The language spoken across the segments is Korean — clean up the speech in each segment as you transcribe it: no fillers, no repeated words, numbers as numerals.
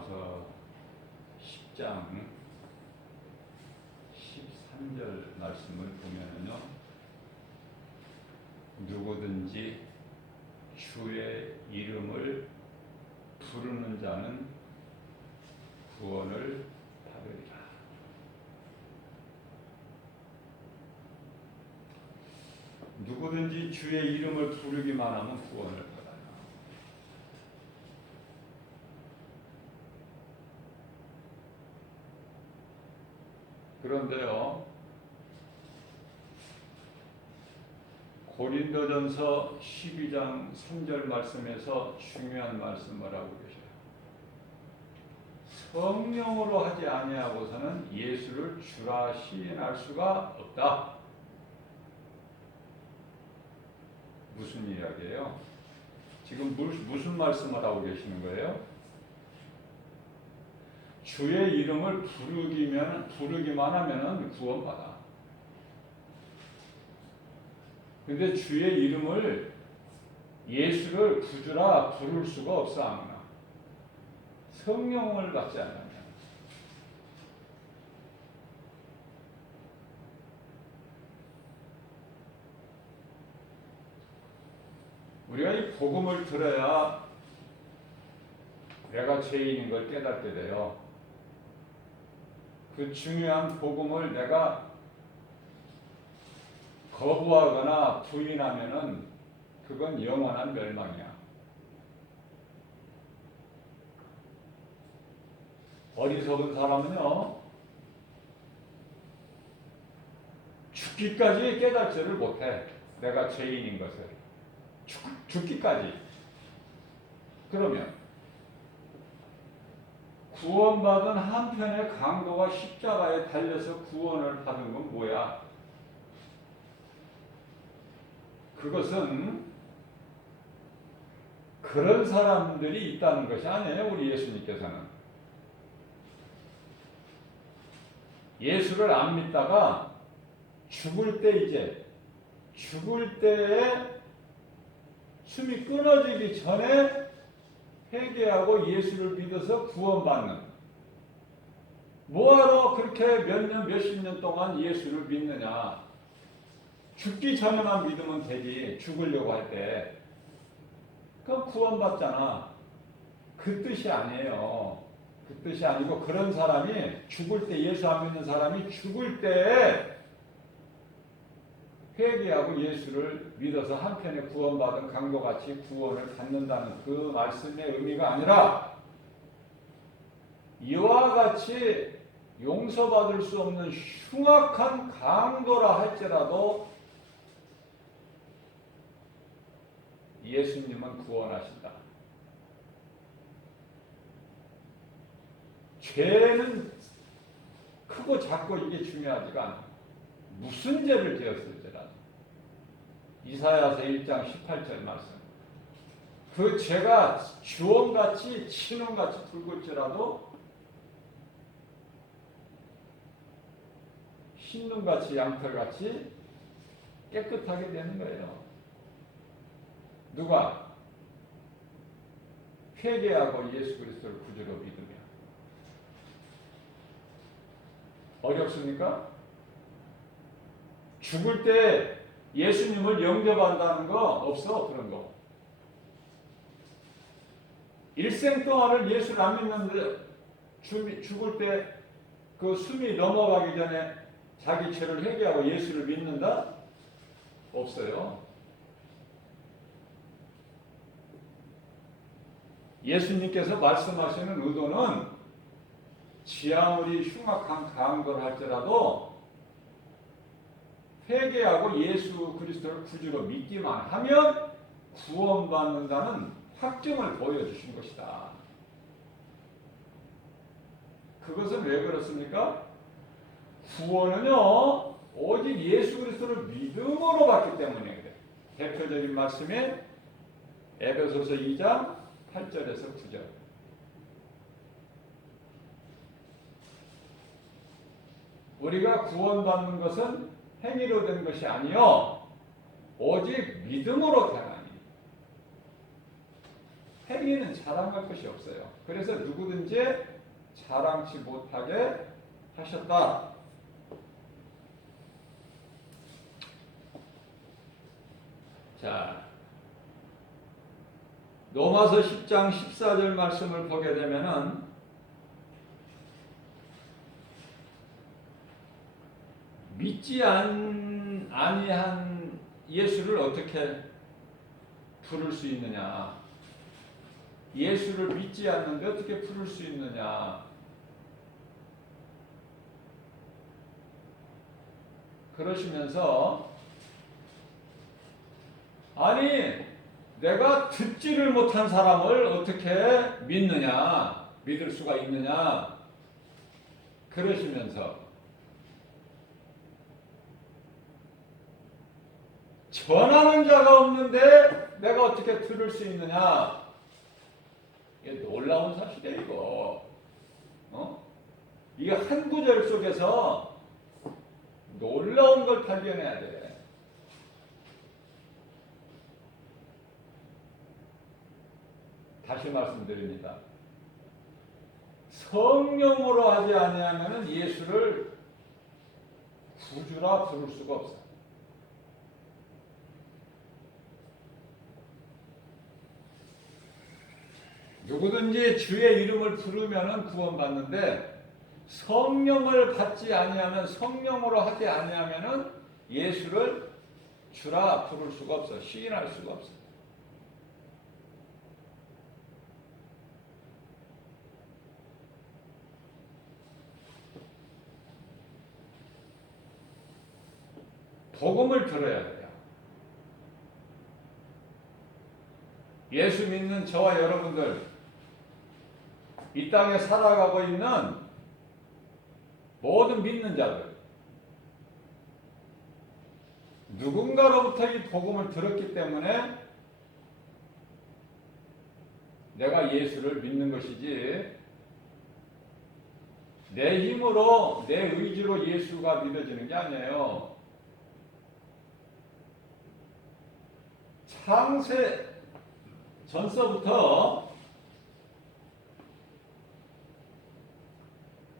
로마서 10장 13절 말씀을 보면요, 누구든지 주의 이름을 부르는 자는 구원을 받으리라. 누구든지 주의 이름을 부르기만 하면 구원을 받아요. 그런데요, 고린도전서 12장 3절 말씀에서 중요한 말씀을 하고 계셔요. 성령으로 하지 아니하고서는 예수를 주라 시인할 수가 없다. 무슨 이야기예요? 지금 무슨 말씀을 하고 계시는 거예요? 주의 이름을 부르기만 하면은 구원받아. 근데 주의 이름을, 예수를 구주라 부를 수가 없어, 아무나. 성령을 받지 않으면. 우리가 이 복음을 들어야 내가 죄인인 걸 깨닫게 돼요. 그 중요한 복음을 내가 거부하거나 부인하면은 그건 영원한 멸망이야. 어리석은 사람은요, 죽기까지 깨닫지를 못해. 내가 죄인인 것을. 죽기까지. 그러면 구원받은 한편의 강도가 십자가에 달려서 구원을 받은 건 뭐야? 그것은 그런 사람들이 있다는 것이 아니에요. 우리 예수님께서는 예수를 안 믿다가 죽을 때에 숨이 끊어지기 전에 회개하고 예수를 믿어서 구원받는, 뭐하러 그렇게 몇십 년 동안 예수를 믿느냐? 죽기 전에만 믿으면 되지. 죽으려고 할 때 그럼 구원받잖아. 그 뜻이 아니에요. 그 뜻이 아니고, 그런 사람이 죽을 때, 예수 안 믿는 사람이 죽을 때 회개하고 예수를 믿어서 한편에 구원받은 강도같이 구원을 받는다는 그 말씀의 의미가 아니라, 이와 같이 용서받을 수 없는 흉악한 강도라 할지라도 예수님은 구원하신다. 죄는 크고 작고 이게 중요하지가 않아. 무슨 죄를 지었을지라도. 이사야서 1장 18절 말씀. 그 죄가 주홍같이 진홍같이 붉을지라도 흰눈같이 양털같이 깨끗하게 되는 거예요. 누가? 회개하고 예수 그리스도를 구주로 믿으며. 어렵습니까? 죽을 때 예수님을 영접한다는 거 없어, 그런 거. 일생 동안을 예수를 안 믿는데 죽을 때 그 숨이 넘어가기 전에 자기 죄를 회개하고 예수를 믿는다? 없어요. 예수님께서 말씀하시는 의도는 아무리 흉악한 강도를 할지라도 회개하고 예수 그리스도를 구주로 믿기만 하면 구원받는다는 확증을 보여주신 것이다. 그것은 왜 그렇습니까? 구원은요, 오직 예수 그리스도를 믿음으로 받기 때문에 그래. 대표적인 말씀이 에베소서 2장 8절에서 9절. 우리가 구원받는 것은 행위로 된 것이 아니요 오직 믿음으로 되나니. 행위는 자랑할 것이 없어요. 그래서 누구든지 자랑치 못하게 하셨다. 자, 로마서 10장 14절 말씀을 보게 되면은 믿지 아니한 예수를 어떻게 부를 수 있느냐? 예수를 믿지 않는데 어떻게 부를 수 있느냐? 그러시면서 아니 내가 듣지를 못한 사람을 어떻게 믿느냐? 믿을 수가 있느냐? 그러시면서 전하는 자가 없는데 내가 어떻게 들을 수 있느냐? 이게 놀라운 사실이에요, 이거. 이게 한 구절 속에서 놀라운 걸 발견해야 돼. 다시 말씀드립니다. 성령으로 하지 아니하면 예수를 구주라 부를 수가 없어. 누구든지 주의 이름을 부르면 구원받는데 성령을 받지 아니하면 성령으로 하지 아니하면 예수를 주라 부를 수가 없어. 시인할 수가 없어. 복음을 들어야 돼요. 예수 믿는 저와 여러분들, 이 땅에 살아가고 있는 모든 믿는 자들, 누군가로부터 이 복음을 들었기 때문에 내가 예수를 믿는 것이지, 내 힘으로, 내 의지로 예수가 믿어지는 게 아니에요. 창세 전서부터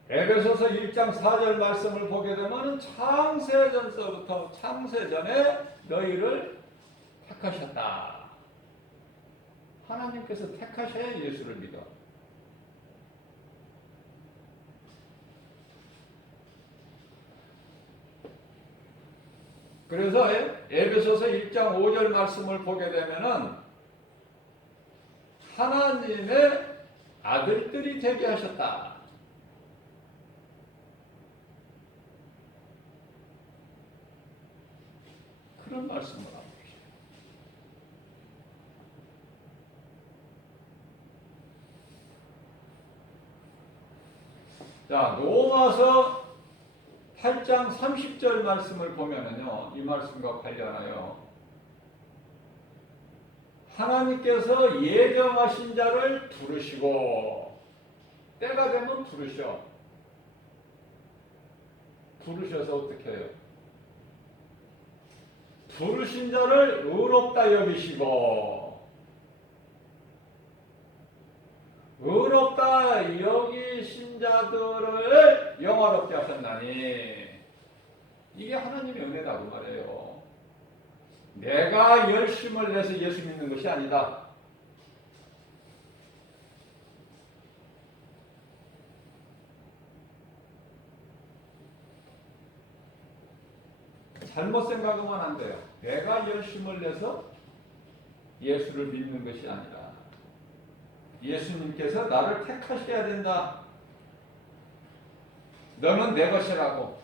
에베소서 1장 4절 말씀을 보게 되면 창세전서부터 창세전에 너희를 택하셨다. 하나님께서 택하셔야 예수를 믿어. 그래서 에베소서 1장 5절 말씀을 보게 되면은 하나님의 아들들이 되게 하셨다. 그런 말씀을 하고 계십니다. 자, 로마서 8장 30절 말씀을 보면은요, 이 말씀과 관련하여 하나님께서 예정하신 자를 부르시고 때가 되면 부르셔서 어떻게 해요? 부르신 자를 의롭다 여기시고 의롭다 여기신 자들을 영화롭게 하셨나니, 이게 하나님의 은혜다고 말해요. 내가 열심을 내서 예수 믿는 것이 아니다. 잘못 생각하면 안 돼요. 내가 열심을 내서 예수를 믿는 것이 아니라 예수님께서 나를 택하셔야 된다. 너는 내 것이라고.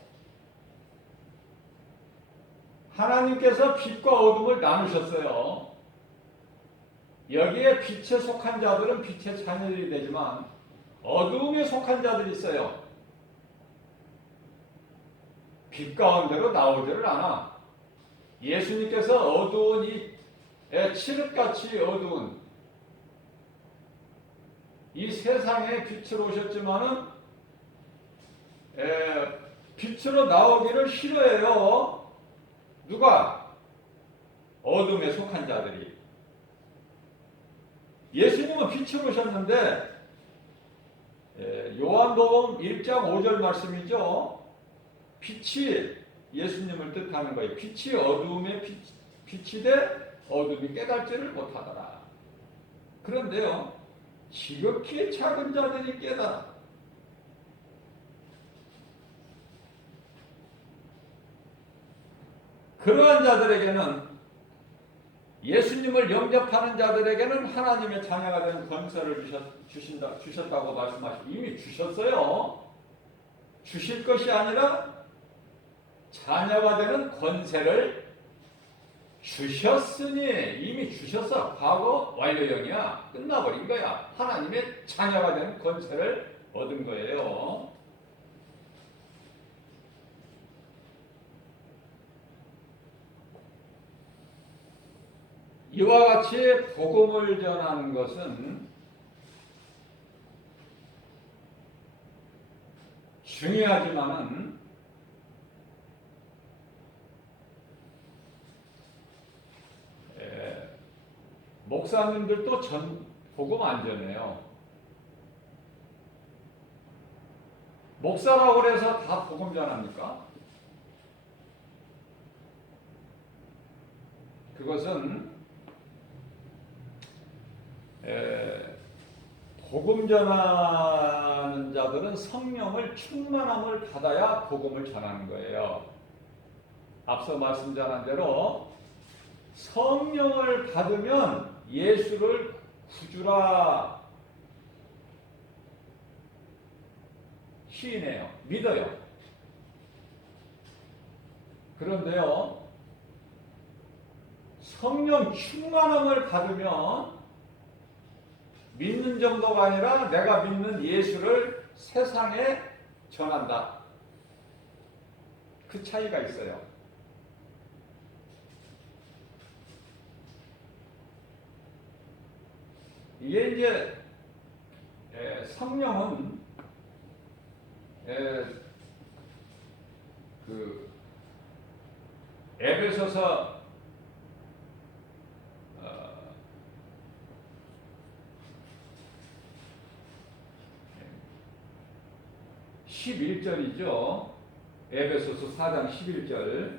하나님께서 빛과 어둠을 나누셨어요. 여기에 빛에 속한 자들은 빛의 자녀들이 되지만 어둠에 속한 자들이 있어요. 빛 가운데로 나오지를 않아. 예수님께서 어두운 이 칠흑같이 어두운 이 세상에 빛으로 오셨지만은 빛으로 나오기를 싫어해요. 누가? 어둠에 속한 자들이. 예수님 예수님은 빛으로 오셨는데 요한복음 1장 5절 말씀이죠. 빛이 예수님을 뜻하는 거예요. 빛이 어두움에 빛이 돼 어둠이 깨달지를 못하더라. 그런데요, 지극히 작은 자들이 깨달아. 그러한 자들에게는, 예수님을 영접하는 자들에게는 하나님의 자녀가 되는 권세를 주셨다고 말씀하시고, 이미 주셨어요. 주실 것이 아니라 자녀가 되는 권세를 주셨으니, 이미 주셨어. 과거 완료형이야. 끝나버린 거야. 하나님의 자녀가 되는 권세를 얻은 거예요. 이와 같이 복음을 전하는 것은 중요하지만은 목사님들도 복음 안 전해요. 목사라고 해서 다 복음 전합니까? 그것은 복음 전하는 자들은 성령을 충만함을 받아야 복음을 전하는 거예요. 앞서 말씀 전한 대로 성령을 받으면 예수를 구주라 시인해요. 믿어요. 그런데요, 성령 충만함을 받으면 믿는 정도가 아니라 내가 믿는 예수를 세상에 전한다. 그 차이가 있어요. 이게 이제 성령은 그 에베소서 11절이죠. 에베소서 4장 11절.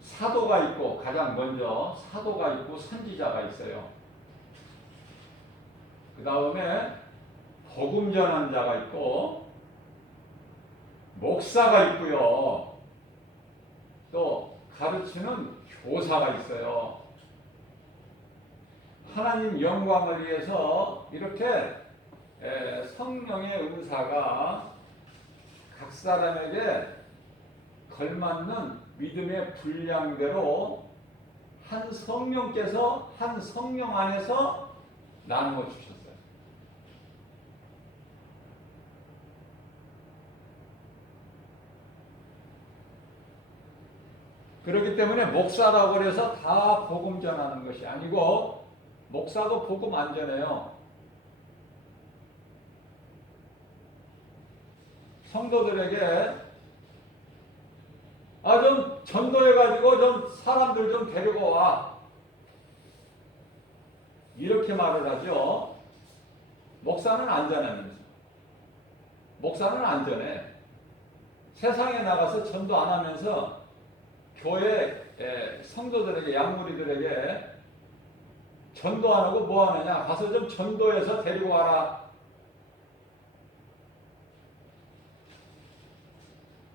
사도가 있고, 가장 먼저 사도가 있고 선지자가 있어요. 그 다음에 복음 전한 자가 있고 목사가 있고요. 또 가르치는 교사가 있어요. 하나님 영광을 위해서 이렇게 성령의 은사가 각 사람에게 걸맞는 믿음의 분량대로 한 성령께서 한 성령 안에서 나누어 주셨어요. 그렇기 때문에 목사라고 해서 다 복음 전하는 것이 아니고, 목사도 복음 안 전해요. 성도들에게 좀 전도해가지고 좀 사람들 좀 데리고 와, 이렇게 말을 하죠. 목사는 안 전하면서. 목사는 안 전해. 세상에 나가서 전도 안 하면서 교회 성도들에게, 양무리들에게 전도 안 하고 뭐 하느냐, 가서 좀 전도해서 데리고 와라.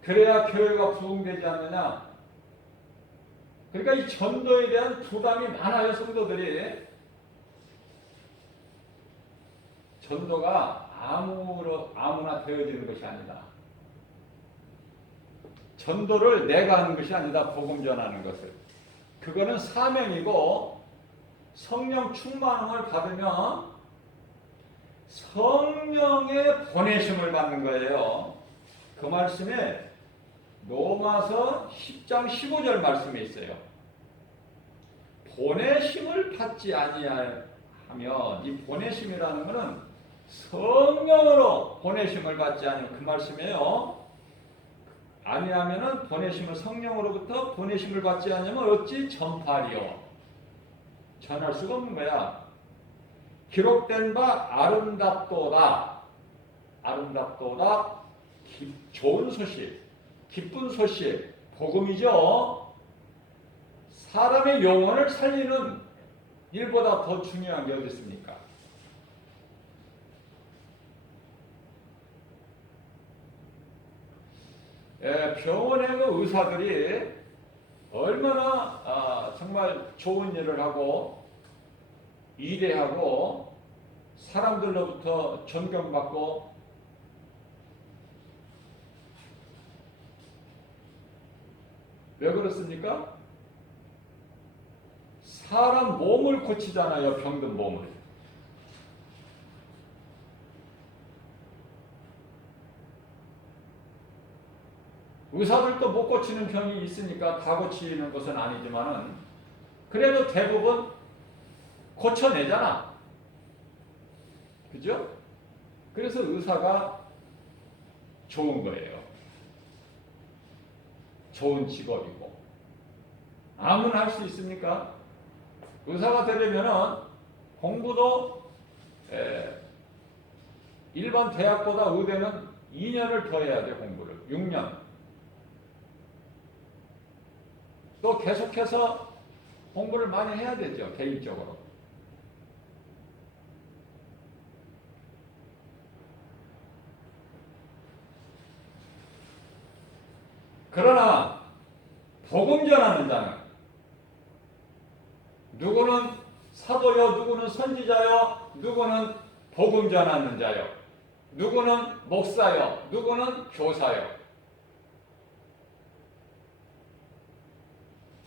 그래야 교회가 부흥되지 않느냐. 그러니까 이 전도에 대한 부담이 많아요, 성도들이. 전도가 아무나 되어지는 것이 아니다. 전도를 내가 하는 것이 아니다, 복음 전하는 것을. 그거는 사명이고, 성령 충만함을 받으면 성령의 보내심을 받는 거예요. 그 말씀에 로마서 10장 15절 말씀에 있어요. 보내심을 받지 아니하면, 이 보내심이라는 것은 성령으로 보내심을 받지 않은 그 말씀이에요. 아니하면은 보내심을 성령으로부터 보내심을 받지 않으면 어찌 전파리요. 전할 수가 없는 거야. 기록된 바 아름답도다. 아름답도다. 좋은 소식, 기쁜 소식, 복음이죠. 사람의 영혼을 살리는 일보다 더 중요한 게 어디 있습니까? 병원의 그 의사들이 얼마나 정말 좋은 일을 하고 위대하고 사람들로부터 존경받고 왜 그렇습니까? 사람 몸을 고치잖아요. 병든 몸을. 의사들도 못 고치는 병이 있으니까 다 고치는 것은 아니지만은 그래도 대부분 고쳐내잖아. 그죠? 그래서 의사가 좋은 거예요. 좋은 직업이고. 아무나 할 수 있습니까? 의사가 되려면은 공부도 일반 대학보다 의대는 2년을 더 해야 돼, 공부를. 6년. 또 계속해서 공부를 많이 해야 되죠, 개인적으로. 그러나 복음 전하는 자는 누구는 사도요, 누구는 선지자요, 누구는 복음 전하는 자요, 누구는 목사요, 누구는 교사요.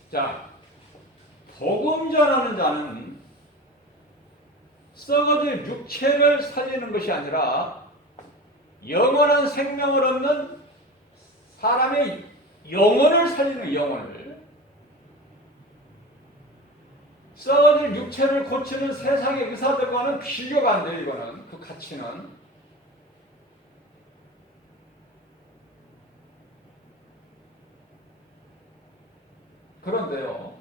자, 복음 전하는 자는 썩어질 육체를 살리는 것이 아니라 영원한 생명을 얻는 사람의 영혼을 살리는, 영혼을. 썩어질 육체를 고치는 세상의 의사들과는 비교가 안 돼요. 이거는, 그 가치는. 그런데요,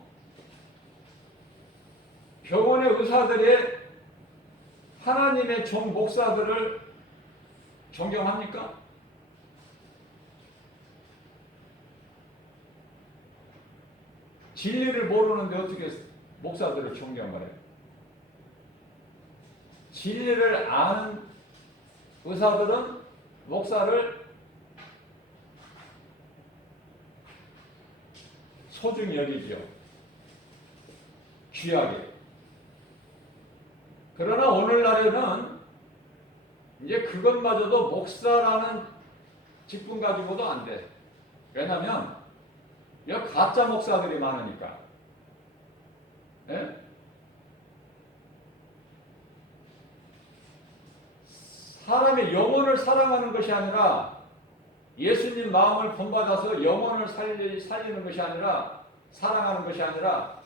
병원의 의사들이 하나님의 종 목사들을 존경합니까? 진리를 모르는데 어떻게 목사들을 존경을 해요? 진리를 아는 의사들은 목사를 소중히 여기죠. 귀하게. 그러나 오늘날에는 이제 그것마저도 목사라는 직분 가지고도 안 돼. 왜냐하면 여기 가짜 목사들이 많으니까. 예? 사람의 영혼을 사랑하는 것이 아니라 예수님 마음을 본받아서 영혼을 살리는 것이 아니라, 사랑하는 것이 아니라,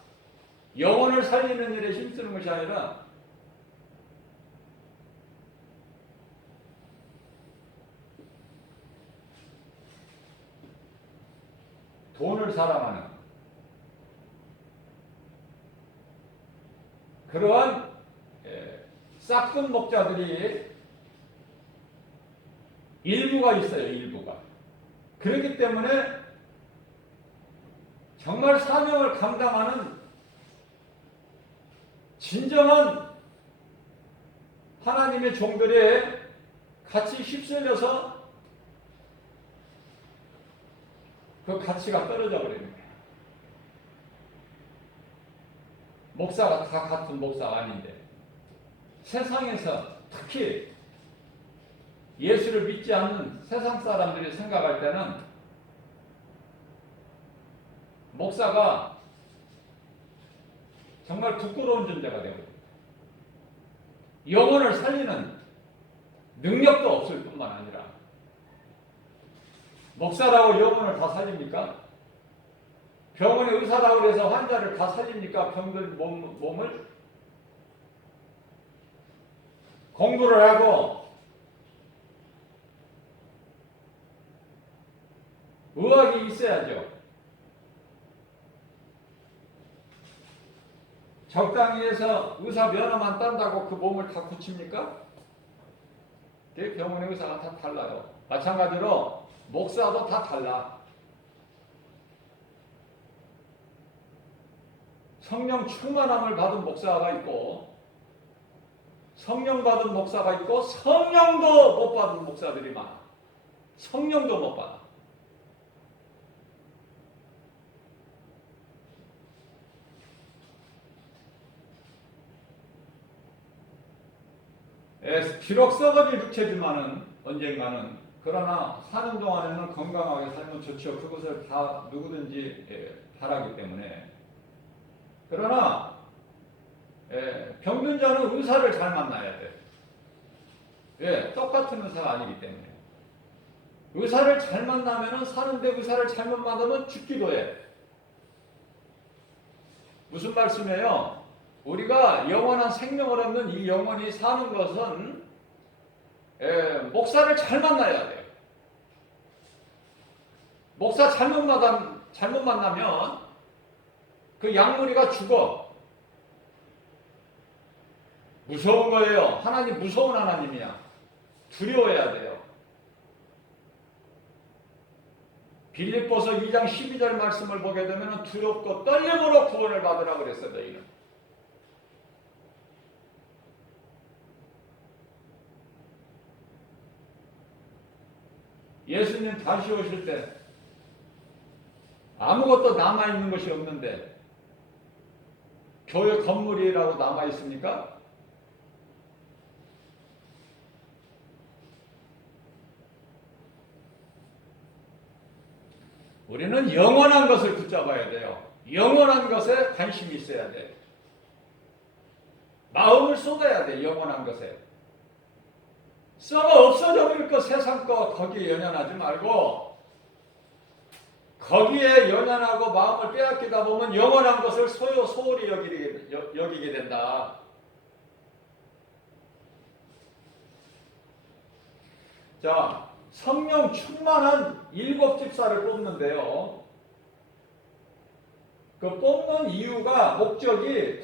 영혼을 살리는 일에 힘쓰는 것이 아니라 돈을 사랑하는 그러한 싹큰 목자들이 일부가 있어요. 일부가. 그렇기 때문에 정말 사명을 감당하는 진정한 하나님의 종들이 같이 휩쓸려서 그 가치가 떨어져 버리는 거예요. 목사가 다 같은 목사가 아닌데, 세상에서 특히 예수를 믿지 않는 세상 사람들이 생각할 때는 목사가 정말 부끄러운 존재가 되고 영혼을 살리는 능력도 없을 뿐만 아니라, 목사라고 영혼을 다 살립니까? 병원의 의사라고 해서 환자를 다 살립니까? 병든 몸을? 공부를 하고 의학이 있어야죠. 적당히 해서 의사 면허만 딴다고 그 몸을 다 고칩니까? 병원의 의사가 다 달라요. 마찬가지로 목사도 다 달라. 성령 충만함을 받은 목사가 있고 성령 받은 목사가 있고 성령도 못 받은 목사들이 많아. 성령도 못 받아. 비록 썩어질 육체지만은 언젠가는 그러나 사는 동안에는 건강하게 살면 좋죠. 그것을 다 누구든지 바라기 때문에. 그러나 병든 자는 의사를 잘 만나야 돼. 똑같은 의사가 아니기 때문에. 의사를 잘 만나면 사는데 의사를 잘못 만나면 죽기도 해. 무슨 말씀이에요? 우리가 영원한 생명을 얻는 이 영혼이 사는 것은 목사를 잘 만나야 돼요. 목사 잘못 만나면 그 양무리가 죽어. 무서운 거예요. 하나님 무서운 하나님이야. 두려워해야 돼요. 빌립보서 2장 12절 말씀을 보게 되면 두렵고 떨림으로 구원을 받으라고 그랬어요. 너희는. 예수님 다시 오실 때 아무것도 남아있는 것이 없는데 교회 건물이라고 남아있습니까? 우리는 영원한 것을 붙잡아야 돼요. 영원한 것에 관심이 있어야 돼. 마음을 쏟아야 돼. 영원한 것에. 썩어 없어져 버릴 것 세상 거 거기에 연연하지 말고 거기에 연연하고 마음을 빼앗기다 보면 영원한 것을 소홀히 여기게 된다. 자, 성령 충만한 7 집사를 뽑는데요. 그 뽑는 이유가 목적이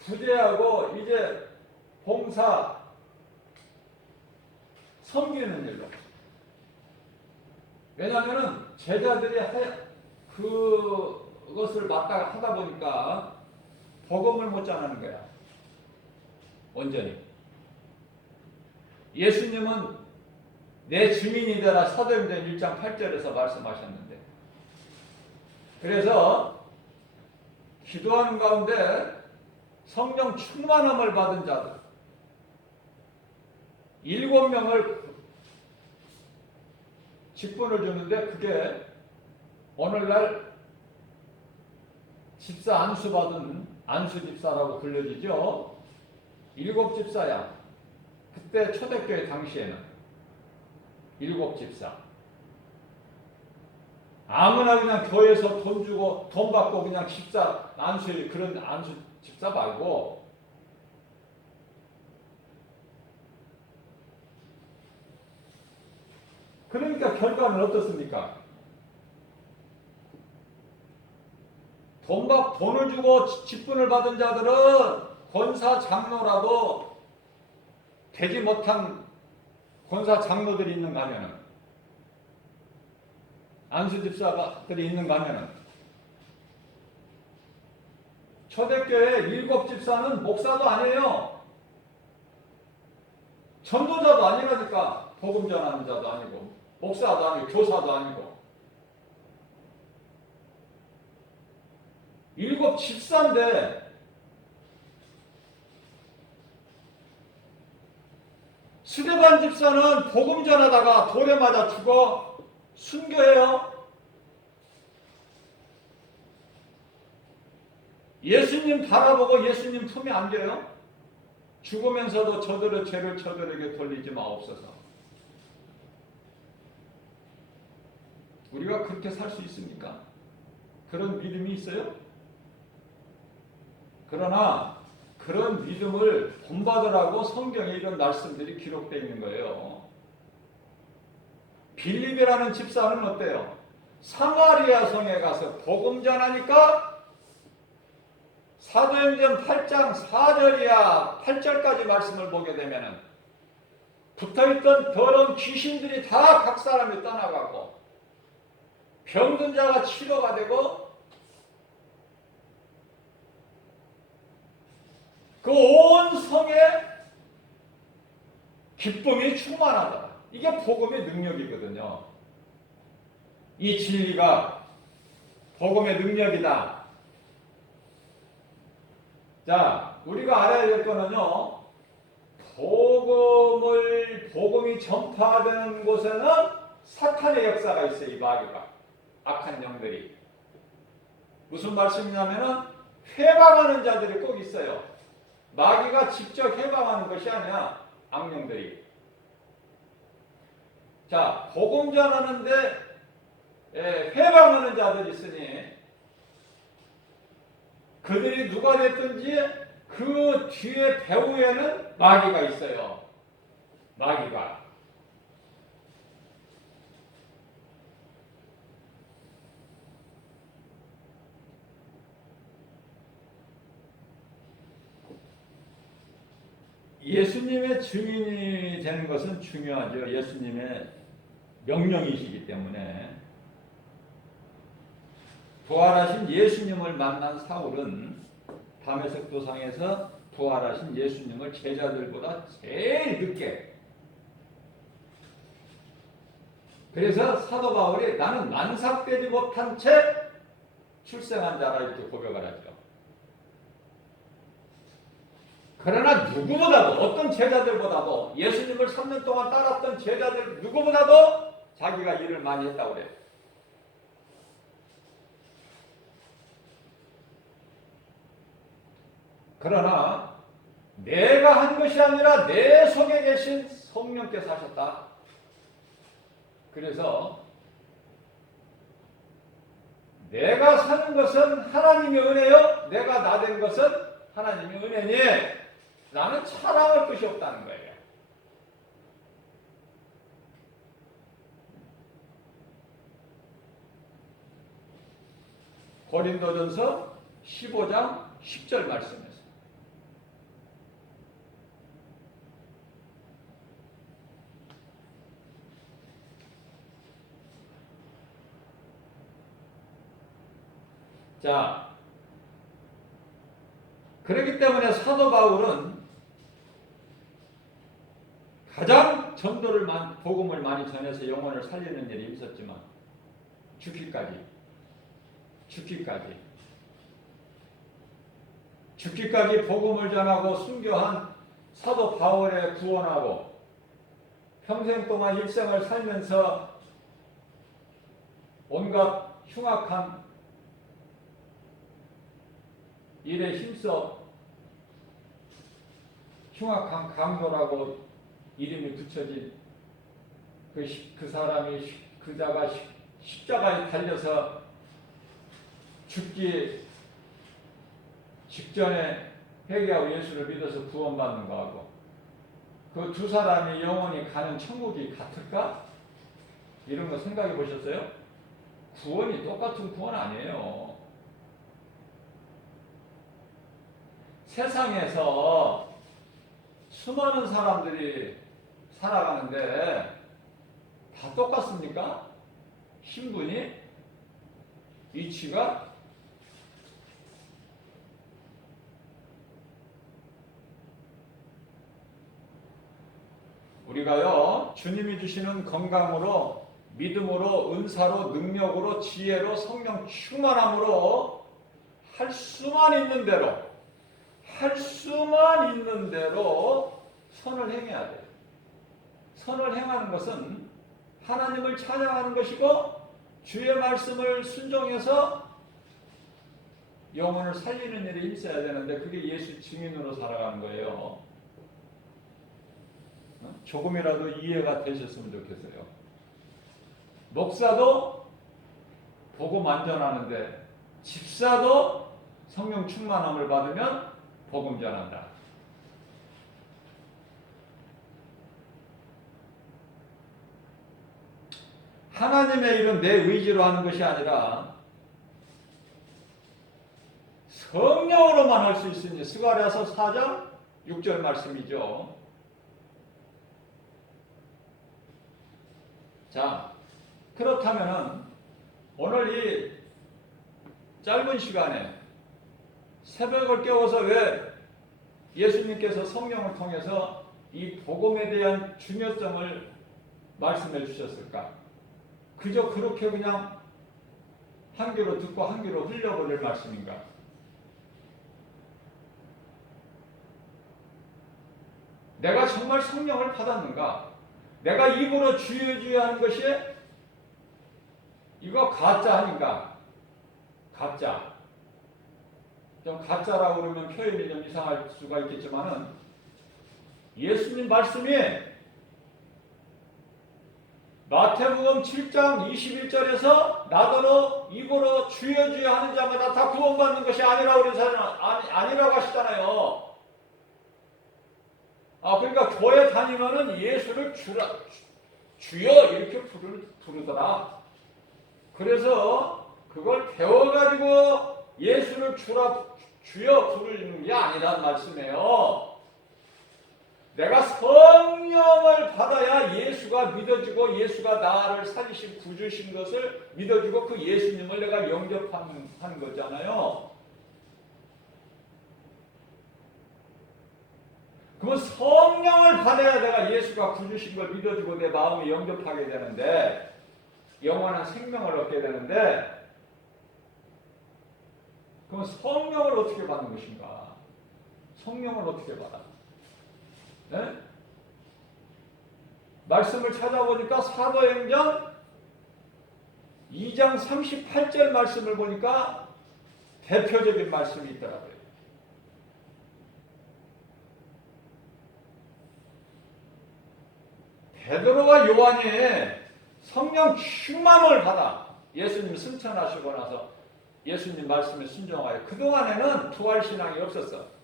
구제하고 이제 봉사, 섬기는 일로. 왜냐하면 제자들이 그것을 하다 보니까 복음을 못 전하는 거야. 온전히. 예수님은 내 증인이 되라 사도행전 1장 8절에서 말씀하셨는데 그래서 기도하는 가운데 성령 충만함을 받은 자들 7명을 직분을 주는데 그게 오늘날 집사 안수 받은 안수 집사라고 불려지죠. 7 집사야. 그때 초대교회 당시에는 7 집사. 아무나 그냥 교회에서 돈 주고 돈 받고 그냥 집사 그런 안수 집사 말고 그러니까 결과는 어떻습니까? 돈을 주고 직분을 받은 자들은 권사 장로라도 되지 못한 권사 장로들이 있는가 하면은 안수 집사들이 있는가 하면은 초대교회 7 집사는 목사도 아니에요. 전도자도 아니라니까. 복음 전하는 자도 아니고 목사도 아니고 교사도 아니고 7 집사인데 스데반 집사는 복음 전하다가 돌에 맞아 죽어 순교해요. 예수님 바라보고 예수님 품에 안겨요. 죽으면서도 저들의 죄를 저들에게 돌리지 마옵소서. 우리가 그렇게 살 수 있습니까? 그런 믿음이 있어요? 그러나 그런 믿음을 본받으라고 성경에 이런 말씀들이 기록되어 있는 거예요. 빌립이라는 집사는 어때요? 사마리아 성에 가서 복음 전하니까 사도행전 8장 4절이야 8절까지 말씀을 보게 되면은 붙어있던 더러운 귀신들이 다 각 사람이 떠나가고 병든 자가 치료가 되고 그 온 성에 기쁨이 충만하다. 이게 복음의 능력이거든요. 이 진리가 복음의 능력이다. 자, 우리가 알아야 될 거는요. 복음이 전파되는 곳에는 사탄의 역사가 있어요. 이 마귀가. 악한 영들이. 무슨 말씀이냐면은 해방하는 자들이 꼭 있어요. 마귀가 직접 해방하는 것이 아니야. 악령들이. 자, 복음 전하는데 해방하는 자들이 있으니 그들이 누가 됐든지 그 뒤에 배후에는 마귀가 있어요. 마귀가. 예수님의 증인이 되는 것은 중요하죠. 예수님의 명령이시기 때문에. 부활하신 예수님을 만난 사울은 다메섹 도상에서 부활하신 예수님을 제자들보다 제일 늦게. 그래서 사도 바울이 나는 만삭되지 못한 채 출생한 자라 이렇게 고백을 하죠. 그러나 누구보다도 어떤 제자들보다도 예수님을 3년 동안 따랐던 제자들 누구보다도 자기가 일을 많이 했다고 그래요. 그러나 내가 한 것이 아니라 내 속에 계신 성령께서 하셨다. 그래서 내가 사는 것은 하나님의 은혜요, 내가 나된 것은 하나님의 은혜니 나는 자랑할 것이 없다는 거예요. 고린도전서 15장 10절 말씀에서 자, 그렇기 때문에 사도 바울은 가장 전도를 복음을 많이 전해서 영혼을 살리는 일이 있었지만 죽기까지 복음을 전하고 순교한 사도 바울의 구원하고 평생 동안 일생을 살면서 온갖 흉악한 일에 힘써 흉악한 강도라고 이름이 붙여진 그 사람이 그자가 십자가에 달려서 죽기 직전에 회개하고 예수를 믿어서 구원받는 거하고 그 두 사람이 영원히 가는 천국이 같을까? 이런 거 생각해 보셨어요? 구원이 똑같은 구원 아니에요. 세상에서 수많은 사람들이 살아가는데 다 똑같습니까? 신분이? 위치가? 우리가요, 주님이 주시는 건강으로, 믿음으로, 은사로, 능력으로, 지혜로, 성령 충만함으로 할 수만 있는 대로 선을 행해야 돼요. 선을 행하는 것은 하나님을 찬양하는 것이고 주의 말씀을 순종해서 영혼을 살리는 일이 있어야 되는데 그게 예수 증인으로 살아가는 거예요. 조금이라도 이해가 되셨으면 좋겠어요. 목사도 복음 안전하는데 집사도 성령 충만함을 받으면 복음 전한다. 하나님의 일은 내 의지로 하는 것이 아니라 성령으로만 할 수 있으니 스가랴서 4장 6절 말씀이죠. 자, 그렇다면은 오늘 이 짧은 시간에 새벽을 깨워서 왜 예수님께서 성령을 통해서 이 복음에 대한 중요성을 말씀해 주셨을까? 그저 그렇게 그냥 한 귀로 듣고 한 귀로 흘려버릴 말씀인가? 내가 정말 성령을 받았는가? 내가 입으로 주여 주여 하는 것이 이거 가짜 아닌가? 가짜. 좀 가짜라고 그러면 표현이 좀 이상할 수가 있겠지만은 예수님 말씀이 마태복음 7장 21절에서 나더러 입으로 주여 주여 하는 자마다 다 구원받는 것이 아니라고 아니라고 하시잖아요. 그러니까 교회 다니면은 예수를 주여 이렇게 부르더라. 그래서 그걸 배워가지고 예수를 주여 부르는 게 아니란 말씀이에요. 내가 성령을 받아야 예수가 믿어지고 예수가 나를 살리신 구주신 것을 믿어지고 그 예수님을 내가 영접하는 거잖아요. 그러면 성령을 받아야 내가 예수가 구주신 걸 믿어지고 내 마음이 영접하게 되는데 영원한 생명을 얻게 되는데 그럼 성령을 어떻게 받는 것인가? 성령을 어떻게 받아? 네? 말씀을 찾아보니까 사도행전 2장 38절 말씀을 보니까 대표적인 말씀이 있더라고요. 베드로와 요한이 성령 충만을 받아 예수님 승천하시고 나서 예수님 말씀에 순종하여 그동안에는 부활신앙이 없었어.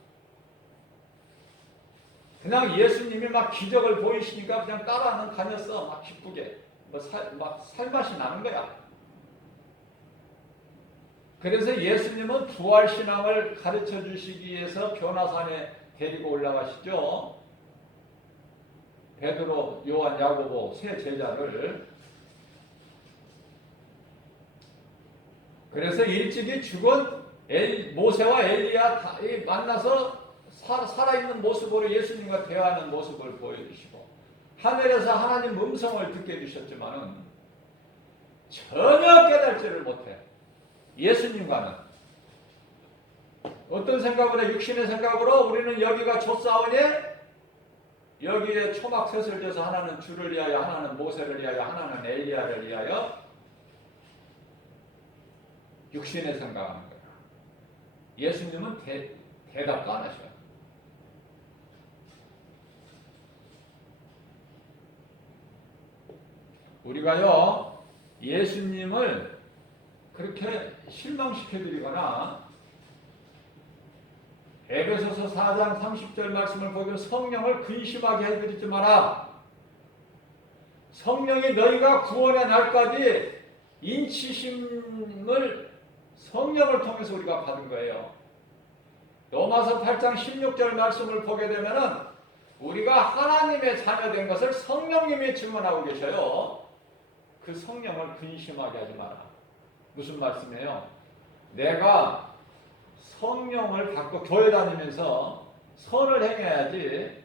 그냥 예수님이 막 기적을 보이시니까 그냥 따라는 다녔어. 막 기쁘게. 막 살맛이 나는 거야. 그래서 예수님은 부활신앙을 가르쳐 주시기 위해서 변화산에 데리고 올라가시죠. 베드로, 요한, 야고보 세 제자를. 그래서 일찍이 죽은 모세와 엘리야 만나서 살아있는 모습으로 예수님과 대화하는 모습을 보여주시고 하늘에서 하나님 음성을 듣게 해주셨지만은 전혀 깨달지를 못해. 예수님과는 어떤 생각으로 육신의 생각으로 우리는 여기가 좁사오니 여기에 초막셋을 져서 하나는 주를 위하여 하나는 모세를 위하여 하나는 엘리야를 위하여 육신의 생각하는 거야. 예수님은 대답도 안 하셔요. 우리가요 예수님을 그렇게 실망시켜드리거나 에베소서 4장 30절 말씀을 보면 성령을 근심하게 해드리지 마라. 성령이 너희가 구원의 날까지 인치심을 성령을 통해서 우리가 받은 거예요. 로마서 8장 16절 말씀을 보게 되면은 우리가 하나님의 자녀된 것을 성령님이 증언하고 계셔요. 그 성령을 근심하게 하지 마라. 무슨 말씀이에요? 내가 성령을 받고 교회 다니면서 선을 행해야지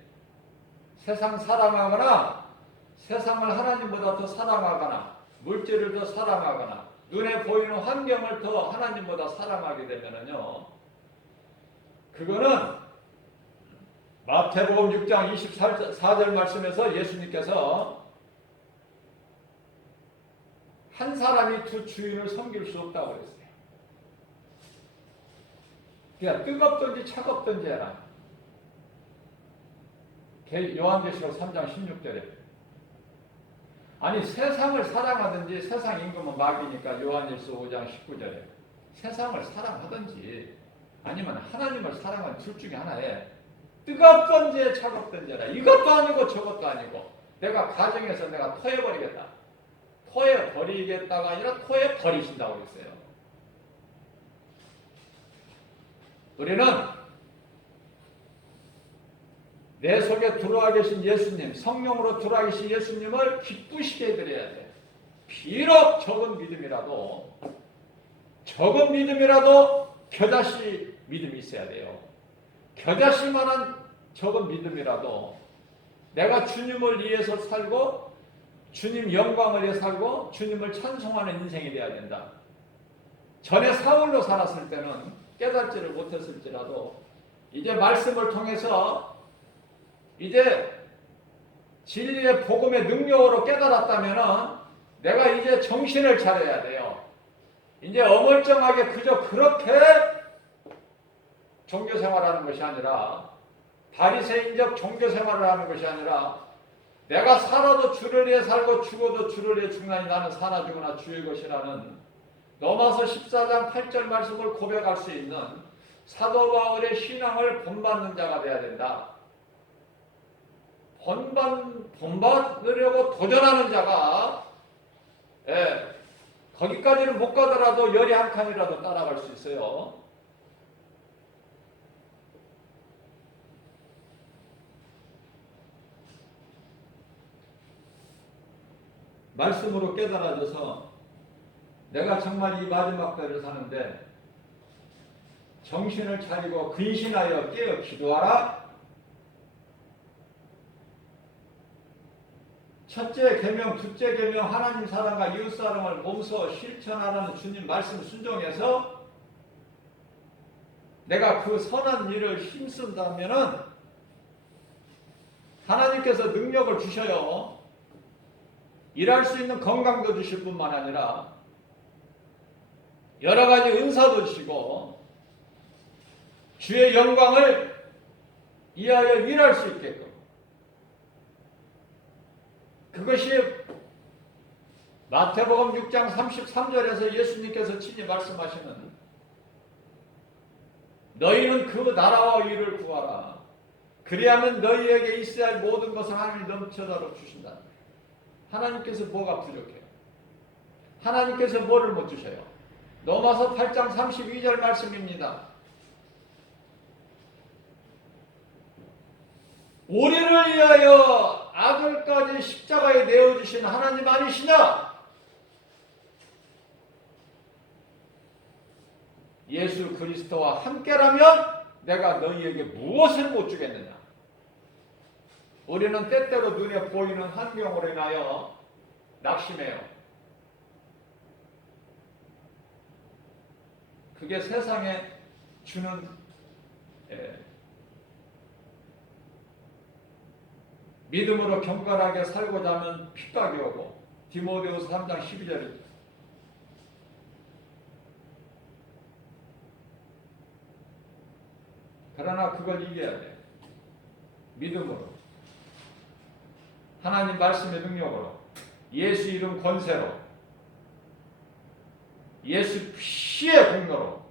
세상 사랑하거나 세상을 하나님보다 더 사랑하거나 물질을 더 사랑하거나 눈에 보이는 환경을 더 하나님보다 사랑하게 되면은요 그거는 마태복음 6장 24절 말씀에서 예수님께서 한 사람이 두 주인을 섬길 수 없다고 그랬어요. 그냥 뜨겁든지 차갑든지 해라. 요한계시록 3장 16절에 아니 세상을 사랑하든지 세상 임금은 마귀니까 요한일서 5장 19절에 세상을 사랑하든지 아니면 하나님을 사랑하는 둘 중에 하나에 뜨겁든지 차갑든지 해라. 이것도 아니고 저것도 아니고 내가 가정에서 내가 토해버리겠다. 코에 버리겠다가 아니라 코에 버리신다고 했어요. 우리는 내 속에 들어와 계신 예수님, 성령으로 들어와 계신 예수님을 기쁘시게 해드려야 돼. 비록 적은 믿음이라도 겨자씨 믿음이 있어야 돼요. 겨자씨만한 적은 믿음이라도 내가 주님을 위해서 살고 주님 영광을 위해 살고 주님을 찬송하는 인생이 되어야 된다. 전에 사울로 살았을 때는 깨닫지를 못했을지라도 이제 말씀을 통해서 이제 진리의 복음의 능력으로 깨달았다면 내가 이제 정신을 차려야 돼요. 이제 어물쩡하게 그저 그렇게 종교생활하는 것이 아니라 바리새인적 종교생활을 하는 것이 아니라 내가 살아도 주를 위해 살고 죽어도 주를 위해 죽나니 나는 사나 죽으나 주의 것이라는 로마서 14장 8절 말씀을 고백할 수 있는 사도 바울의 신앙을 본받는 자가 되어야 된다. 본받으려고 도전하는 자가 거기까지는 못 가더라도 열이 한 칸이라도 따라갈 수 있어요. 말씀으로 깨달아져서 내가 정말 이 마지막 때를 사는데 정신을 차리고 근신하여 깨어 기도하라. 첫째 계명, 둘째 계명 하나님 사랑과 이웃 사랑을 몸소 실천하라는 주님 말씀 순종해서 내가 그 선한 일을 힘쓴다면은 하나님께서 능력을 주셔요. 일할 수 있는 건강도 주실 뿐만 아니라 여러 가지 은사도 주시고 주의 영광을 이하여 일할 수 있게끔 그것이 마태복음 6장 33절에서 예수님께서 친히 말씀하시는 너희는 그 나라와 의를 구하라. 그리하면 너희에게 있어야 할 모든 것을 하나님이 넘쳐다로 주신다. 하나님께서 뭐가 부족해요? 하나님께서 뭐를 못 주셔요? 로마서 8장 32절 말씀입니다. 우리를 위하여 아들까지 십자가에 내어주신 하나님 아니시냐? 예수 그리스도와 함께라면 내가 너희에게 무엇을 못 주겠느냐? 우리는 때때로 눈에 보이는 환경으로 인하여 낙심해요. 그게 세상에 주는 믿음으로 경건하게 살고자 하면 핍박이 오고 디모데후서 3장 12절이죠. 그러나 그걸 이겨야 돼. 믿음으로 하나님 말씀의 능력으로 예수 이름 권세로 예수 피의 공로로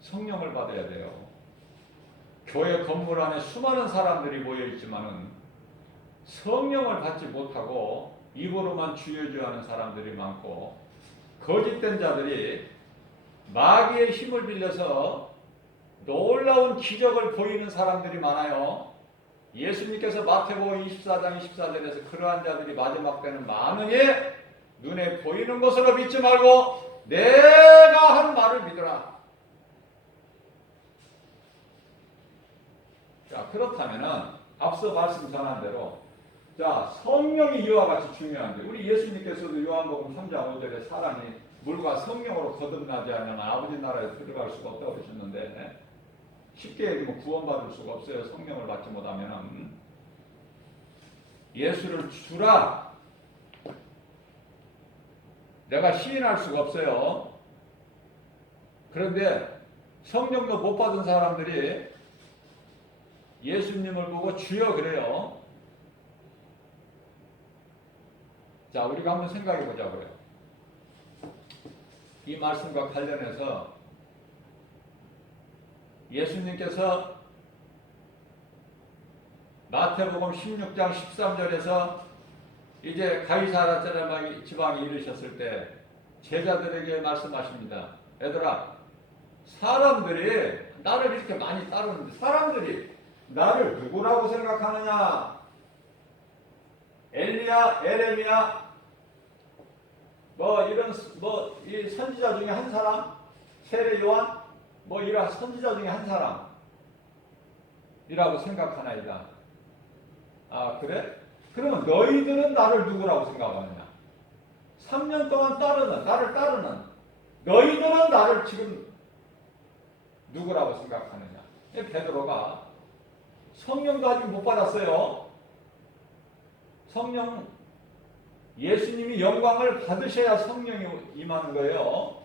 성령을 받아야 돼요. 교회 건물 안에 수많은 사람들이 모여있지만은 성령을 받지 못하고 입으로만 주여주하는 사람들이 많고 거짓된 자들이 마귀의 힘을 빌려서 놀라운 기적을 보이는 사람들이 많아요. 예수님께서 마태복음 24장 24절에서 그러한 자들이 마지막 때는 많으니 눈에 보이는 것으로 믿지 말고 내가 한 말을 믿으라. 자, 그렇다면은 앞서 말씀 전한 대로 자, 성령이 이와 같이 중요한데 우리 예수님께서도 요한복음 3장 5절에 사람이 물과 성령으로 거듭나지 않으면 아버지 나라에 들어갈 수가 없다고 그러셨는데 쉽게 얘기하면 구원받을 수가 없어요. 성령을 받지 못하면. 예수를 주라. 내가 시인할 수가 없어요. 그런데 성령도 못 받은 사람들이 예수님을 보고 주여 그래요. 자, 우리가 한번 생각해 보자고요. 이 말씀과 관련해서 예수님께서 마태복음 16장 13절에서 이제 가이사랴 지방에 이르셨을 때 제자들에게 말씀하십니다. 얘들아, 사람들이 나를 이렇게 많이 따르는데 사람들이 나를 누구라고 생각하느냐? 엘리야, 에레미야, 이 선지자 중에 한 사람, 세례 요한, 이런 선지자 중에 한 사람이라고 생각하나이다. 아, 그래? 그러면 너희들은 나를 누구라고 생각하느냐? 3년 동안 나를 따르는 너희들은 나를 지금 누구라고 생각하느냐? 베드로가 성령도 아직 못 받았어요. 성령, 예수님이 영광을 받으셔야 성령이 임하는 거예요.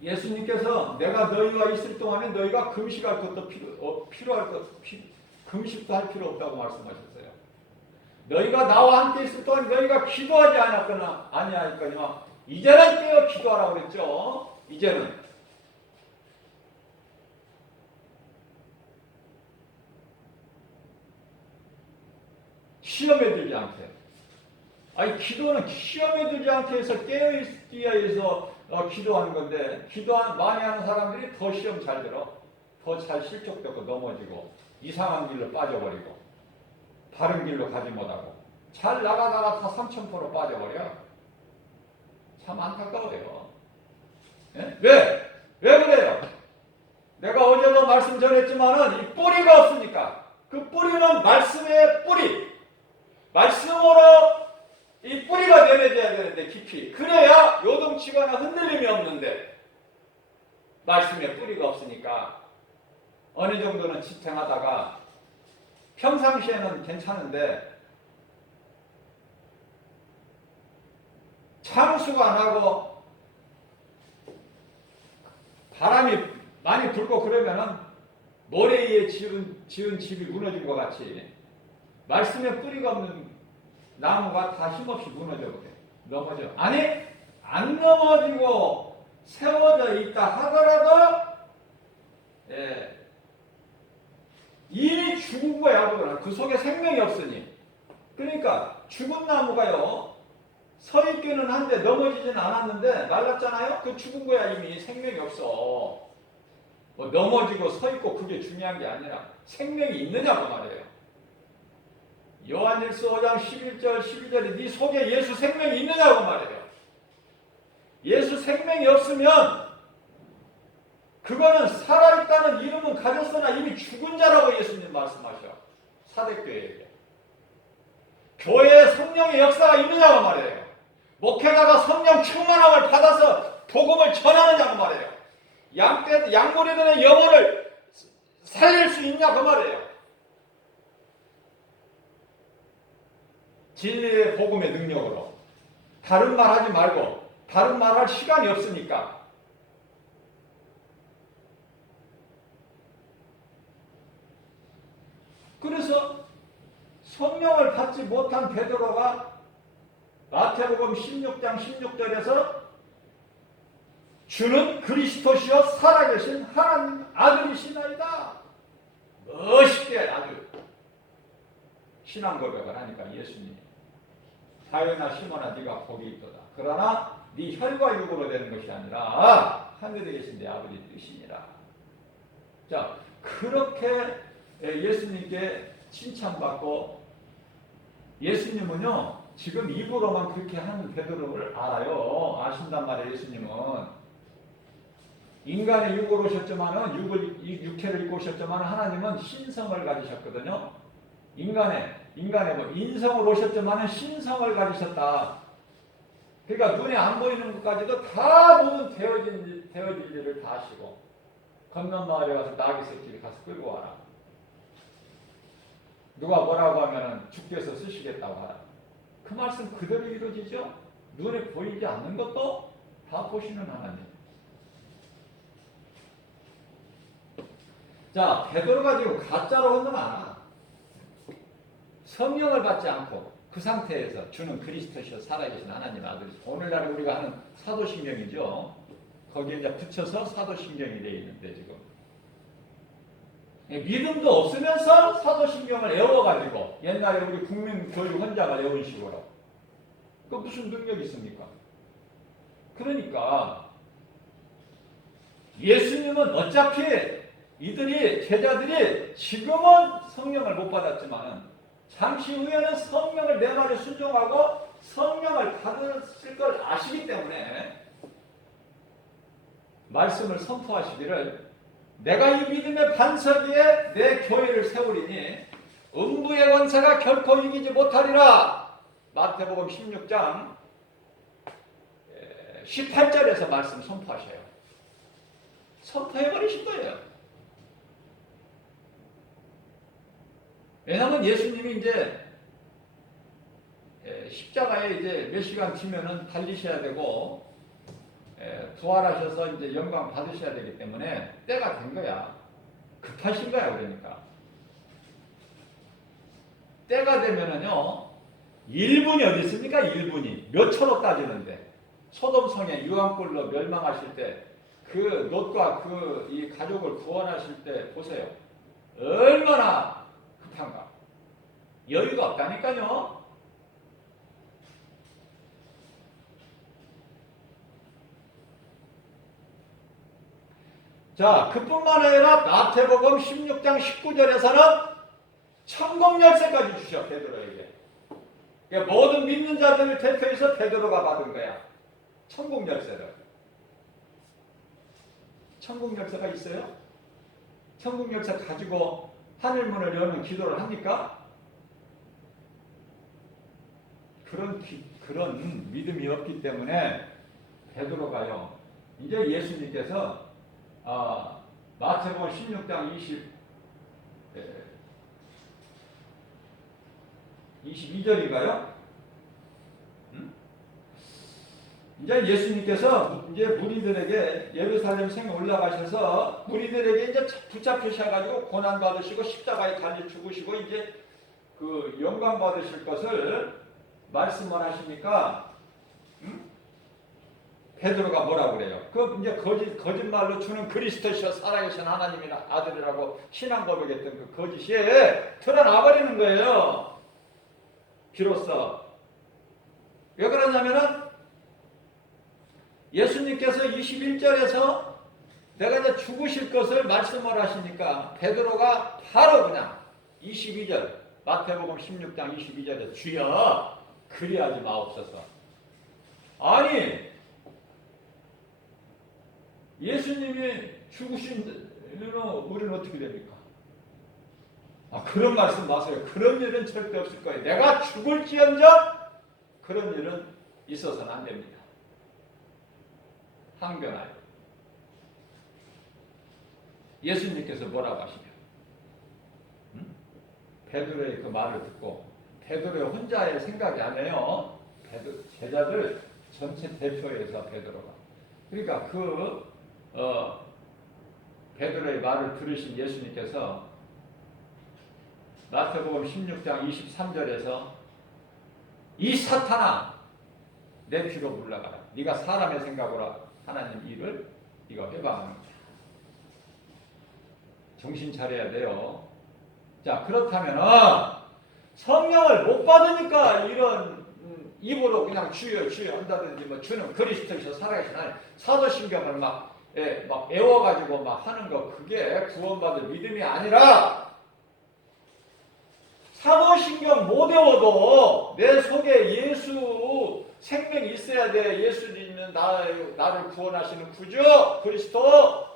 예수님께서 내가 너희와 있을 동안에 너희가 금식할 것도 금식도 할 필요 없다고 말씀하셨어요. 너희가 나와 함께 있을 동안 너희가 기도하지 아니하거니와 이제는 깨어 기도하라고 그랬죠. 이제는 시험에 들지 않게. 아니, 기도는 시험에 들지 않게 해서 깨어있기 위해서 기도하는 건데, 많이 하는 사람들이 더 시험 잘 들어. 더 잘 실족되고 넘어지고, 이상한 길로 빠져버리고, 바른 길로 가지 못하고, 잘 나가다가 다 3000% 빠져버려. 참 안타까워요. 예? 왜 그래요? 내가 어제도 말씀 전했지만은, 이 뿌리가 없으니까, 그 뿌리는 말씀의 뿌리. 말씀으로 이 뿌리가 내려져야 되는데 깊이. 그래야 요동치거나 흔들림이 없는데 말씀에 뿌리가 없으니까 어느 정도는 지탱하다가 평상시에는 괜찮은데 창수가 안 하고 바람이 많이 불고 그러면은 모래 위에 지은 집이 무너진 것 같이 말씀에 뿌리가 없는 나무가 다 힘없이 무너져 버려요. 넘어져. 아니, 안 넘어지고 세워져 있다 하더라도 이미 죽은 거야. 그거는. 그 속에 생명이 없으니. 그러니까 죽은 나무가요. 서 있기는 한데 넘어지지는 않았는데 말랐잖아요. 그 죽은 거야. 이미 생명이 없어. 넘어지고 서 있고 그게 중요한 게 아니라 생명이 있느냐고 말이에요. 요한일서 5장 11절 12절에 네 속에 예수 생명이 있느냐고 말이에요. 예수 생명이 없으면 그거는 살아있다는 이름은 가졌으나 이미 죽은 자라고 예수님 말씀하셔. 사대교회에게. 교회에 성령의 역사가 있느냐고 말이에요. 목회자가 성령 충만함을 받아서 복음을 전하느냐고 말이에요. 양무리들의 영혼을 살릴 수 있냐고 말이에요. 진리의 복음의 능력으로. 다른 말 하지 말고, 다른 말 할 시간이 없으니까. 그래서 성령을 받지 못한 베드로가 마태복음 16장 16절에서 주는 그리스도시요 살아계신 하나님 아들이시나이다. 멋있게 아주 신앙 고백을 하니까 예수님이 다윗아 시몬아 네가 복이 있도다. 그러나 네 혈과 육으로 되는 것이 아니라 하늘에 계신 내 아버지 뜻이니라. 자, 그렇게 예수님께 칭찬받고 예수님은요 지금 입으로만 그렇게 하는 베드로를 알아요. 아신단 말이에요. 예수님은 인간의 육으로 오셨지만은 육체를 입고 오셨지만 하나님은 신성을 가지셨거든요. 인간의 인성으로 오셨지만 신성을 가지셨다. 그러니까 눈에 안 보이는 것까지도 다 모든 되어질 일을 다 하시고 건넌 마을에 가서 나귀 새끼를 가서 끌고 와라. 누가 뭐라고 하면은 주께서 쓰시겠다고 하라. 그 말씀 그대로 이루어지죠. 눈에 보이지 않는 것도 다 보시는 하나님. 자, 베드로가 지금 가짜로 혼나나 성령을 받지 않고 그 상태에서 주는 그리스도시요 살아계신 하나님 아들이 오늘날 우리가 하는 사도신경이죠. 거기에 이제 붙여서 사도신경이 되어 있는데 지금 믿음도 없으면서 사도신경을 외워가지고 옛날에 우리 국민교육 헌장을 외운 식으로 그 무슨 능력이 있습니까? 그러니까 예수님은 어차피 이들이 제자들이 지금은 성령을 못 받았지만 잠시 후에는 성령을 내 말에 순종하고 성령을 받았을 걸 아시기 때문에 말씀을 선포하시기를 내가 이 믿음의 반석 위에 내 교회를 세우리니 음부의 권세가 결코 이기지 못하리라. 마태복음 16장 18절에서 말씀 선포하셔요. 선포해버리신 거예요. 왜냐하면 예수님이 이제 십자가에 이제 몇 시간 뒤면은 달리셔야 되고 부활하셔서 이제 영광 받으셔야 되기 때문에 때가 된 거야. 급하신 거야. 그러니까 때가 되면은요 1분이 어디 있습니까? 1분이 몇 초로 따지는데 소돔성에 유황불로 멸망하실 때 그 롯과 그 이 가족을 구원하실 때 보세요. 얼마나 급한가. 여유가 없다니까요. 자, 그뿐만 아니라 마태복음 16장 19절에서는 천국 열쇠까지 주셔 베드로에게. 그러니까 모든 믿는 자들을 대표해서 베드로가 받은 거야. 천국 열쇠를. 천국 열쇠가 있어요? 천국 열쇠 가지고 하늘문을 여는 기도를 합니까? 그런 믿음이 없기 때문에 베드로가요. 이제 예수님께서 마태복음 16장 22절인가요? 이제 예수님께서 이제 무리들에게 예루살렘 성에 올라가셔서 무리들에게 이제 붙잡히셔가지고 고난 받으시고 십자가에 달려 죽으시고 이제 그 영광 받으실 것을 말씀을 하시니까 베드로가 뭐라고 그래요? 그 이제 거짓말로 주는 그리스도시여 살아계신 하나님의 아들이라고 신앙 고백했던 그 거짓이 드러나 버리는 거예요. 비로소 왜 그러냐면은 예수님께서 21절에서 내가 이제 죽으실 것을 말씀을 하시니까 베드로가 바로 그냥 22절 마태복음 16장 22절에 주여 그리하지 마옵소서. 아니 예수님이 죽으신 일은 우리는 어떻게 됩니까? 그런 말씀 마세요. 그런 일은 절대 없을 거예요. 내가 죽을지언정 그런 일은 있어서는 안 됩니다. 항변하여. 예수님께서 뭐라고 하시냐? 베드로의 그 말을 듣고 베드로의 혼자의 생각이 아니에요. 제자들 전체 대표에서 베드로가. 그러니까 베드로의 말을 들으신 예수님께서 마태복음 16장 23절에서 이 사탄아 내 뒤로 물러가라. 네가 사람의 생각으로 하나님 일을 네가 회방하는 거야. 정신 차려야 돼요. 자 그렇다면 성령을 못 받으니까 이런 입으로 그냥 주여 주여 한다든지 뭐 주는 그리스도에서 살아계신 하나님 사도신경을 막 외워가지고 막 하는 거 그게 구원받을 믿음이 아니라 사도신경 못 외워도 내 속에 예수 생명이 있어야 돼. 예수 있는 나를 구원하시는 구주 그리스도.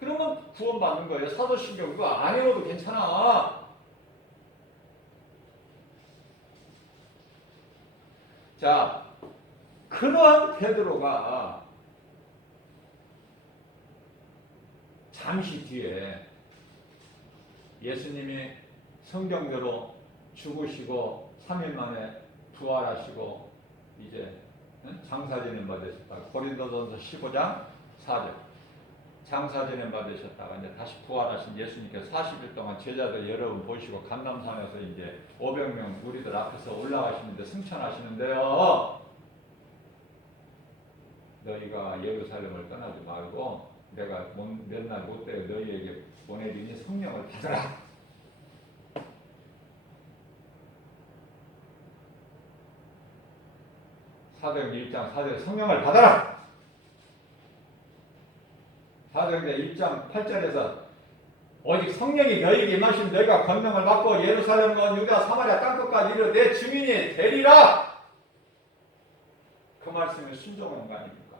그러면 구원받는 거예요. 사도신경 그거 안 외워도 괜찮아. 자, 그러한 베드로가 잠시 뒤에 예수님이 성경대로 죽으시고 3일 만에 부활하시고 이제 장사지는 받으실 거예요. 고린도전서 15장 4절. 장사진행 받으셨다가 이제 다시 부활하신 예수님께서 40일 동안 제자들 여러분 보시고 감람산에서 이제 500명 우리들 앞에서 올라가시는데 승천하시는데요. 너희가 예루살렘을 떠나지 말고 내가 몇 날 못 되어 너희에게 보내리니 성령을 받으라. 사도행전 1장 4절에 성령을 받아라. 사도행전 1장 8절에서 오직 성령이 너희에게 임하시면 너희가 권능을 받고 예루살렘과 유다 사마리아 땅끝까지 이르러 내 증인이 되리라. 그 말씀에 순종한 거 아닙니까?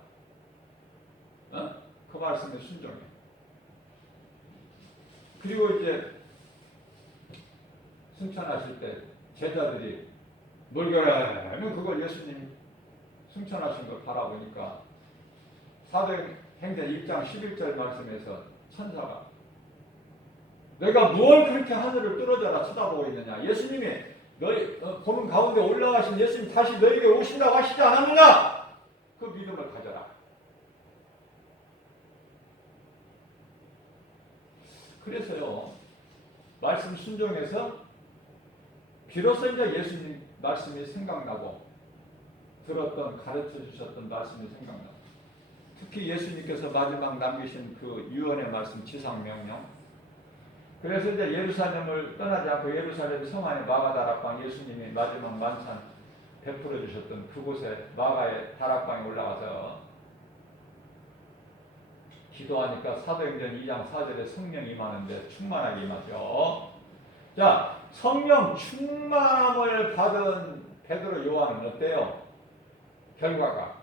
그 말씀에 순종해. 그리고 이제 승천하실 때 제자들이 뭘 결하면 그걸 예수님이 승천하신 걸 바라보니까 사도행전 1장 11절 말씀에서 천사가 내가 무엇 그렇게 하늘을 뚫어져라 쳐다보고 있느냐. 예수님이 너희 보는 가운데 올라가신 예수님 다시 너희에게 오신다고 하시지 않았느냐. 그 믿음을 가져라. 그래서요 말씀 순종해서 비로소 이제 예수님 말씀이 생각나고 들었던 가르쳐 주셨던 말씀이 생각나고 특히 예수님께서 마지막 남기신 그 유언의 말씀 지상명령. 그래서 이제 예루살렘을 떠나지 않고 예루살렘 성 안에 마가다락방 예수님이 마지막 만찬 베풀어 주셨던 그곳에 마가의 다락방에 올라가서 기도하니까 사도행전 2장 4절에 성령 임하는데 충만하게 임하죠. 자, 성령 충만함을 받은 베드로 요한은 어때요? 결과가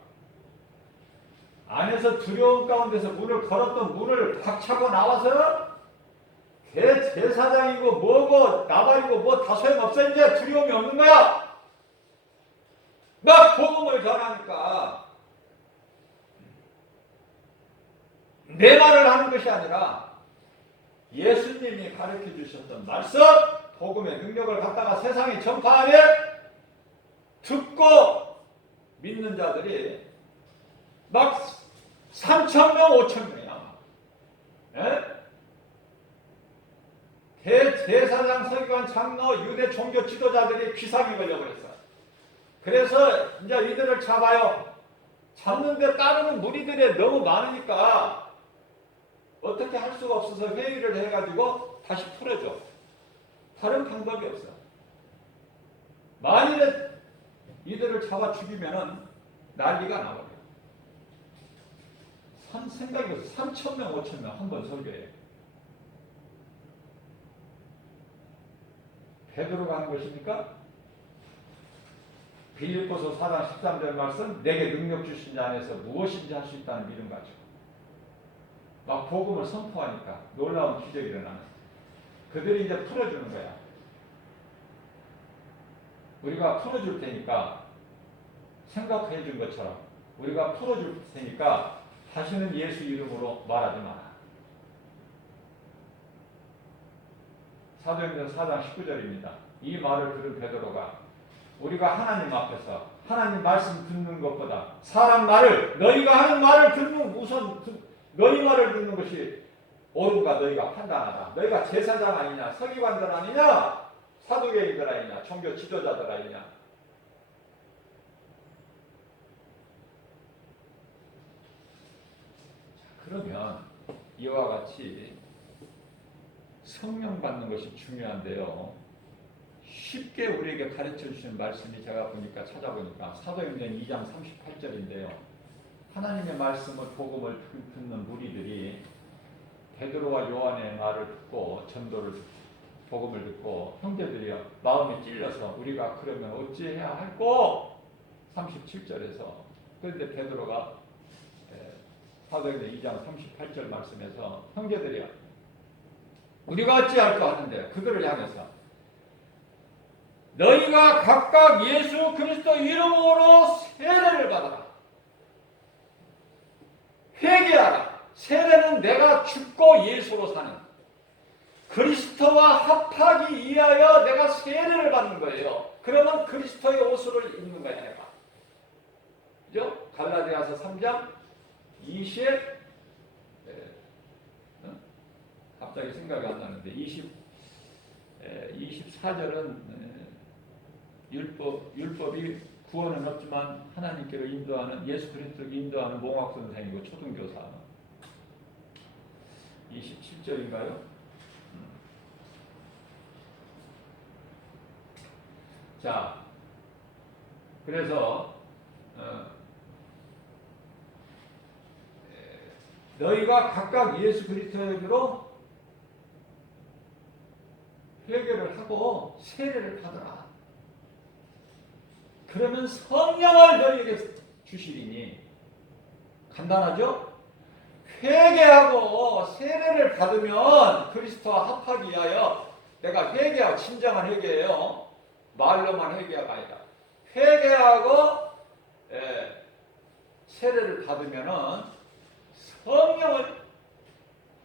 안에서 두려움 가운데서 문을 걸었던 문을 꽉 차고 나와서 대제사장이고 뭐고 나발이고 뭐 다 소용없어. 이제 두려움이 없는 거야. 나 복음을 전하니까 내 말을 하는 것이 아니라 예수님이 가르쳐 주셨던 말씀 복음의 능력을 갖다가 세상에 전파하며 듣고 믿는 자들이 막 3,000명 5,000명이야. 예? 대제사장 서기관 장로 유대 종교 지도자들이 귀상이 걸려버렸어. 그래서 이제 이들을 잡아요. 잡는데 따르는 무리들이 너무 많으니까 어떻게 할 수가 없어서 회의를 해가지고 다시 풀어줘. 다른 방법이 없어. 만일에 이들을 잡아 죽이면은 난리가 나버려. 생각이 없어. 3,000명 5,000명 한 번 설교해. 베드로가 한 것입니까? 빌립보서 4장 13절 말씀 내게 능력 주신 자 안에서 무엇인지 할 수 있다는 믿음 가지고 막 복음을 선포하니까 놀라운 기적이 일어나는 그들이 이제 풀어주는 거야. 우리가 풀어줄 테니까 생각해 준 것처럼 우리가 풀어줄 테니까 다시는 예수 이름으로 말하지 마라. 사도행전 4장 19절입니다. 이 말을 들은 베드로가 우리가 하나님 앞에서 하나님 말씀 듣는 것보다 사람 말을 너희가 하는 말을 듣는 우선 너희 말을 듣는 것이 옳은가 너희가 판단하라. 너희가 제사장 아니냐 서기관들 아니냐 사두개인들 아니냐 종교 지도자들 아니냐. 그러면 이와 같이 성령 받는 것이 중요한데요. 쉽게 우리에게 가르쳐 주시는 말씀이 제가 보니까 찾아보니까 사도행전 2장 38절인데요. 하나님의 말씀을 복음을 듣는 무리들이 베드로와 요한의 말을 듣고 전도를 복음을 듣고 형제들이여 마음이 찔려서 우리가 그러면 어찌해야 할꼬? 37절에서 그런데 베드로가 사도행전 2장 38절 말씀에서 형제들이여 우리가 어찌할까 하는데 그들을 향해서 너희가 각각 예수 그리스도 이름으로 세례를 받아라. 회개하라. 세례는 내가 죽고 예수로 사는 그리스도와 합하기 위하여 내가 세례를 받는 거예요. 그러면 그리스도의 옷을 입는 거야 내가. 그죠? 갈라디아서 3장 20 갑자기 생각이 안 나는데 24절은 율법이 구원은 없지만 하나님께로 인도하는 예수 그리스도로 인도하는 몽학 선생이고 초등교사 27절인가요? 자, 그래서 너희가 각각 예수 그리스도에게로 회개를 하고 세례를 받으라. 그러면 성령을 너희에게 주시리니. 간단하죠? 회개하고 세례를 받으면 그리스도와 합하기 위하여 내가 회개하고 진정한 회개예요. 말로만 회개가 아니라 회개하고 세례를 받으면은 성령을